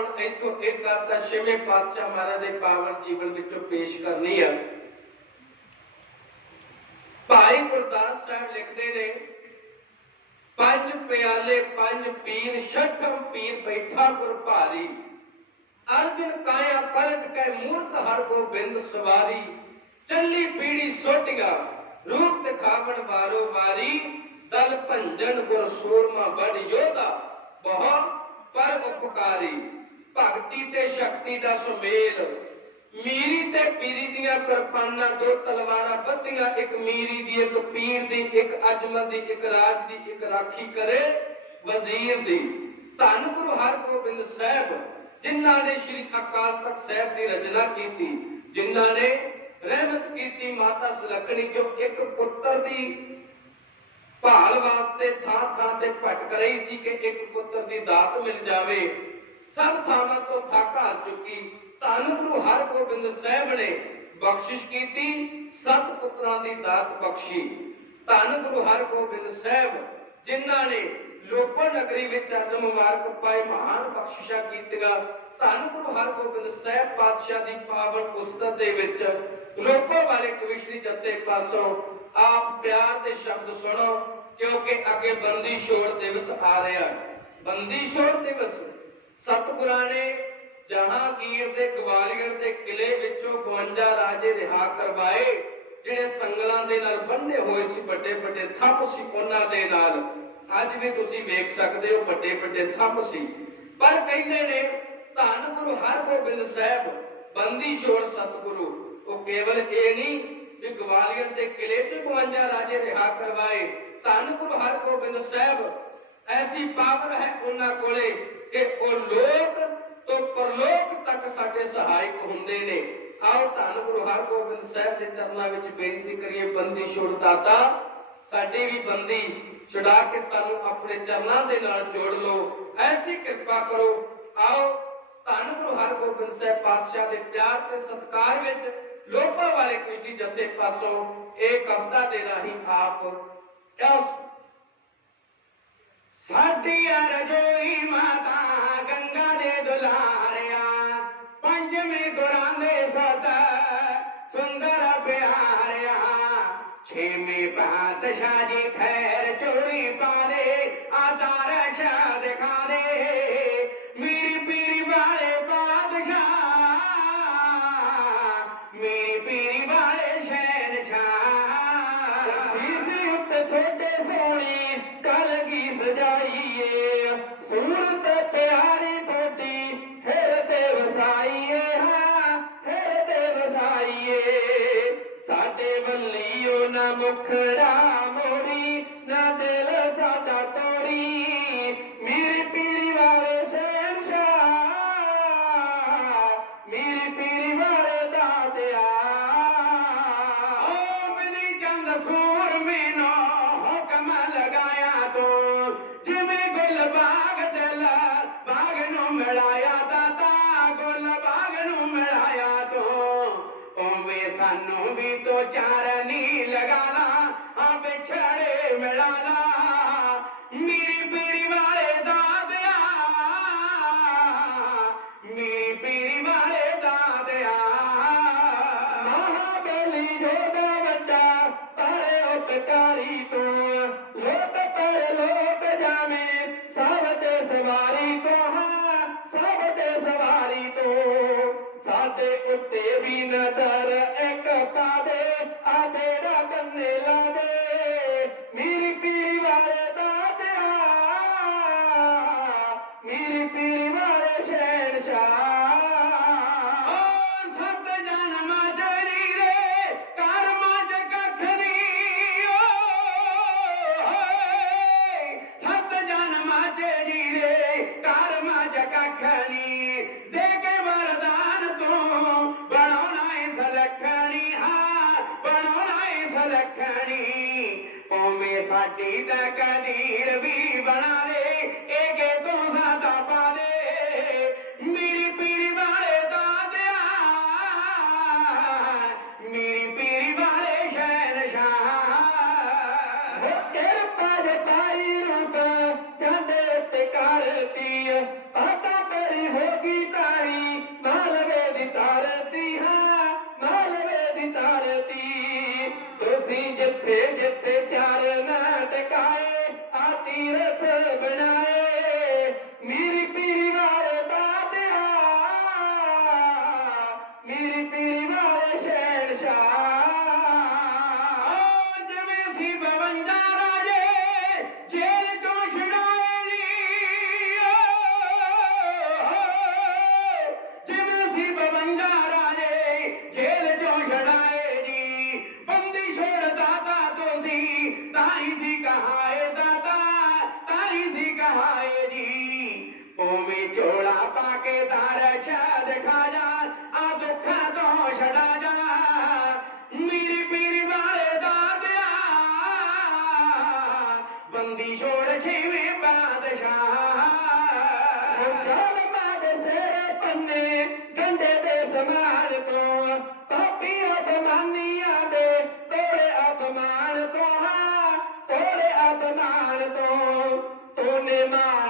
ਹੁਣ ਇੱਥੋਂ ਇੱਕ ਗੱਲ ਤਾਂ ਛੇਵੇਂ ਪਾਤਸ਼ਾਹ ਮਹਾਰਾਜ ਦੇ ਪਾਵਨ ਜੀਵਨ ਵਿੱਚੋਂ ਪੇਸ਼ ਕਰਨੀ ਆ। ਭਾਈ ਗੁਰਦਾਸ ਸਾਹਿਬ ਲਿਖਦੇ ਨੇ, ਪੰਜ ਪਿਆਲੇ, ਪੰਜ ਪੀਰ, ਛਠਮ ਪੀਰ ਬੈਠਾ ਗੁਰ ਭਾਰੀ। ਅਰਜਨ ਕਾਇਆ ਪਲਟ ਕੇ ਮੂਰਤ ਹਰ ਗੋਬਿੰਦ ਸਵਾਰੀ। ਚੱਲੀ ਪੀੜੀ ਸੋਟੀਆਂ, ਰੂਪ ਦਿਖਾਵਣ ਵਾਰੋ ਵਾਰੀ। ਦਲ ਭੰਜਨ ਗੁਰ ਸੂਰਮਾ ਬੜ ਯੋਧਾ, ਬਹੁ ਪਰ ਉਪਕਾਰੀ। ਭਗਤੀ ਤੇ ਸ਼ਕਤੀ ਦਾ ਸੁਮੇਲ। ਮੀਰੀ ਤੇ ਪੀਰੀ ਦੀਆਂ ਕਿਰਪਾਨਾਂ ਦੋ ਤਲਵਾਰਾਂ ਬੱਧੀਆਂ, ਇੱਕ ਮੀਰੀ ਦੀ, ਇੱਕ ਪੀਰ ਦੀ, ਇੱਕ ਅਜਮਲ ਦੀ, ਇੱਕ ਰਾਜ ਦੀ, ਇੱਕ ਰਾਖੀ ਕਰੇ ਵਜ਼ੀਰ ਦੀ। ਧੰਨ ਗੁਰੂ ਹਰਗੋਬਿੰਦ ਸਾਹਿਬ, ਜਿਨ੍ਹਾਂ ਨੇ ਸ੍ਰੀ ਅਕਾਲ ਤਖਤ ਸਾਹਿਬ ਦੀ ਰਚਨਾ ਕੀਤੀ, ਜਿਨ੍ਹਾਂ ਨੇ ਰਹਿਮਤ ਕੀਤੀ ਮਾਤਾ ਸੁਲੱਖਣੀ ਜੋ ਇੱਕ ਪੁੱਤਰ ਦੀ ਭਾਲ ਵਾਸਤੇ ਥਾਂ ਥਾਂ ਤੇ ਭਟਕ ਰਹੀ ਸੀ ਕਿ ਇੱਕ ਪੁੱਤਰ ਦੀ ਦਾਤ ਮਿਲ ਜਾਵੇ। ਸਭ ਥਾਵਾਂ ਤੋਂ ਥੱਕ ਚੁੱਕੀ। ਧੰਨ ਗੁਰੂ ਹਰਗੋਬਿੰਦ ਸਾਹਿਬ ਨੇ ਬਖਸ਼ਿਸ਼ ਕੀਤੀ, ਸੱਤ ਪੁੱਤਰਾਂ ਦੀ ਦਾਤ ਬਖਸ਼ੀ। ਧੰਨ ਗੁਰੂ ਹਰਗੋਬਿੰਦ ਸਾਹਿਬ, ਜਿਨ੍ਹਾਂ ਨੇ ਲੋਪੋ ਨਗਰੀ ਵਿੱਚ ਅੱਜ ਮੁਬਾਰਕ ਪਾਏ ਮਹਾਨ ਬਖਸ਼ਿਸ਼ਾਂ ਕੀਤੀਆਂ। ਧੰਨ ਗੁਰੂ ਹਰਗੋਬਿੰਦ ਸਾਹਿਬ ਪਾਤਸ਼ਾਹ ਦੀ ਪਾਵਨ ਉਸਤਤ ਦੇ ਵਿੱਚ ਲੋਪੋ ਵਾਲੇ ਕਵਿਸ਼ਰੀ ਜੱਤੇ ਪਾਸੋਂ ਆਪ ਪਿਆਰ ਦੇ ਸ਼ਬਦ ਸੁਣੋ, ਕਿਉਂਕਿ ਅੱਗੇ ਬੰਦੀ ਛੋੜ ਦਿਵਸ ਆ ਰਿਹਾ ਬੰਦੀ ਛੋੜ ਦਿਵਸ ਸਤਿਗੁਰਾਂ ਨੇ ਜਹਾਂਗੀਰ ਦੇ ਗਵਾਲੀਅਰ ਦੇ ਕਿਲੇ ਵਿੱਚੋਂ 52 ਰਾਜੇ ਰਿਹਾ ਕਰਵਾਏ, ਜਿਹੜੇ ਸੰਗਲਾਂ ਦੇ ਨਾਲ ਬੰਨੇ ਹੋਏ ਸੀ, ਵੱਡੇ ਵੱਡੇ ਥੰਮ ਸੀ ਉਹਨਾਂ ਦੇ ਨਾਲ। ਅੱਜ ਵੀ ਤੁਸੀਂ ਵੇਖ ਸਕਦੇ ਹੋ, ਵੱਡੇ ਵੱਡੇ ਥੰਮ ਸੀ। ਪਰ ਕਹਿੰਦੇ ਨੇ, ਧੰਨ ਗੁਰੂ ਹਰਗੋਬਿੰਦ ਸਾਹਿਬ, ਬੰਦੀ ਛੋੜ ਸਤਿਗੁਰੂ। ਉਹ ਕੇਵਲ ਇਹ ਨਹੀਂ ਵੀ ਗਵਾਲੀਅਰ ਦੇ ਕਿਲੇ 'ਚ 52 ਰਾਜੇ ਰਿਹਾ ਕਰਵਾਏ। ਧੰਨ ਗੁਰੂ ਹਰਗੋਬਿੰਦ ਸਾਹਿਬ, ਐਸੀ ਪਾਵਰ ਹੈ ਉਹਨਾਂ ਕੋਲੇ ਕਿ ਉਹ ਲੋਕ ਤੋਂ ਪਰਲੋਕ ਤੱਕ ਸਾਡੇ ਸਹਾਇਕ ਹੁੰਦੇ ਨੇ। ਆਓ ਧੰਨ ਗੁਰੂ ਹਰਗੋਬਿੰਦ ਸਾਹਿਬ ਦੇ ਚਰਨਾਂ ਵਿੱਚ ਬੇਨਤੀ ਕਰੀਏ, ਬੰਦੀ ਛੋੜ ਦਾਤਾ, ਸਾਡੀ ਵੀ ਬੰਦੀ ਛੁਡਾ ਕੇ ਸਾਨੂੰ ਆਪਣੇ ਚਰਨਾਂ ਦੇ ਨਾਲ ਜੋੜ ਲਓ। ਐਸੀ ਕਿਰਪਾ ਕਰੋ। ਆਓ ਧੰਨ ਗੁਰੂ ਹਰਗੋਬਿੰਦ ਸਾਹਿਬ ਪਾਤਸ਼ਾਹ ਦੇ ਪਿਆਰ ਤੇ ਸਤਿਕਾਰ ਵਿੱਚ ਲੋਕਾਂ ਵਾਲੇ ਖੁਸ਼ੀ ਜੱਥੇ ਪਾਸੋਂ ਇਹ ਕਵਿਤਾ ਦੇ ਰਾਹੀਂ ਆਪ ਕਿਉਂ पादशाह जी खैर चोरी पा ਵੱਲੀਓ ਨਾ ਮੁਖੜਾ ਮੋੜੀ ਨਾ ਦਿਲ ਪਰ ਉਪਕਾਰੀ ਤੂੰ। ਲੋਕ ਪਰ ਲੋਕ ਜਾਵੇ ਸਭ ਤੇ ਸਵਾਰੀ ਤੋਂ, ਹਾਂ, ਸਭ ਤੇ ਸਵਾਰੀ ਤੋਂ। ਸਾਡੇ ਉੱਤੇ ਵੀ ਨਜ਼ਰ ਸਾਡੀ ਤਾਂ ਕਦੀਰ ਵੀ ਬਣਾ ਦੇ। ਇਹ ਕੇ ਗੰਡੇ ਤੋਂ ਪਾਪੀਆਂ ਬਮਾਨੀਆਂ ਦੇ ਤੋੜੇ ਅਪਮਾਨ ਤੋਂ ਹਾਂ ਤੋੜੇ ਅਪਮਾਨ ਤੋਂ ਤੋਨੇ ਮਾਣਿਆਂ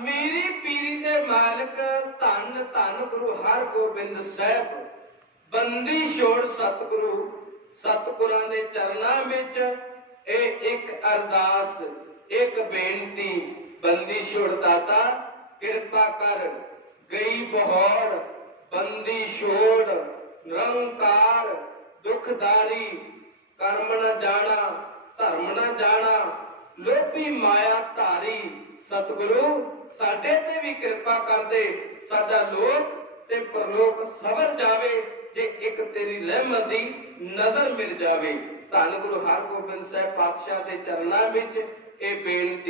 ਮੇਰੀ ਪੀਰੀ ਦੇ ਮਾਲਕ ਧੰਨ ਧੰਨ ਗੁਰੂ ਹਰਗੋਬਿੰਦ ਸਾਹਿਬ। ਬੰਦੀ ਛੋੜ ਸਤਿਗੁਰੂ, ਸਤਿਗੁਰਾਂ ਦੇ ਚਰਨਾਂ ਵਿੱਚ ਇਹ ਇੱਕ ਅਰਦਾਸ, ਇੱਕ ਬੇਨਤੀ। ਬੰਦੀ ਛੋੜ ਦਾਤਾ, ਕਿਰਪਾ ਕਰ ਗਈ ਬਹੌੜ। ਬੰਦੀ ਛੋੜ, ਨਿਰੰਕਾਰ, ਦੁਖਦਾਰੀ। ਕਰਮ ਨਾ ਜਾਣਾ, ਧਰਮ ਨਾ ਜਾਣਾ, ਲੋਭੀ ਮਾਇਆ ਧਾਰੀ। ਸਤਿਗੁਰੂ, ਸਾਡੇ ਤੇ ਵੀ ਕਿਰਪਾ ਕਰਦੇ, ਸਾਡਾ ਲੋਕ ਤੇ ਪਰਲੋਕ ਸਵਰ ਜਾਵੇ, ਜੇ ਇੱਕ ਤੇਰੀ ਰਹਿਮਤ ਦੀ ਨਜ਼ਰ ਮਿਲ ਜਾਵੇ। ਧੰਨ ਗੁਰੂ ਹਰਗੋਬਿੰਦ ਸਾਹਿਬ ਪਾਤਸ਼ਾਹ ਦੇ ਚਰਨਾਂ ਵਿੱਚ ਇਹ ਬੇਨਤੀ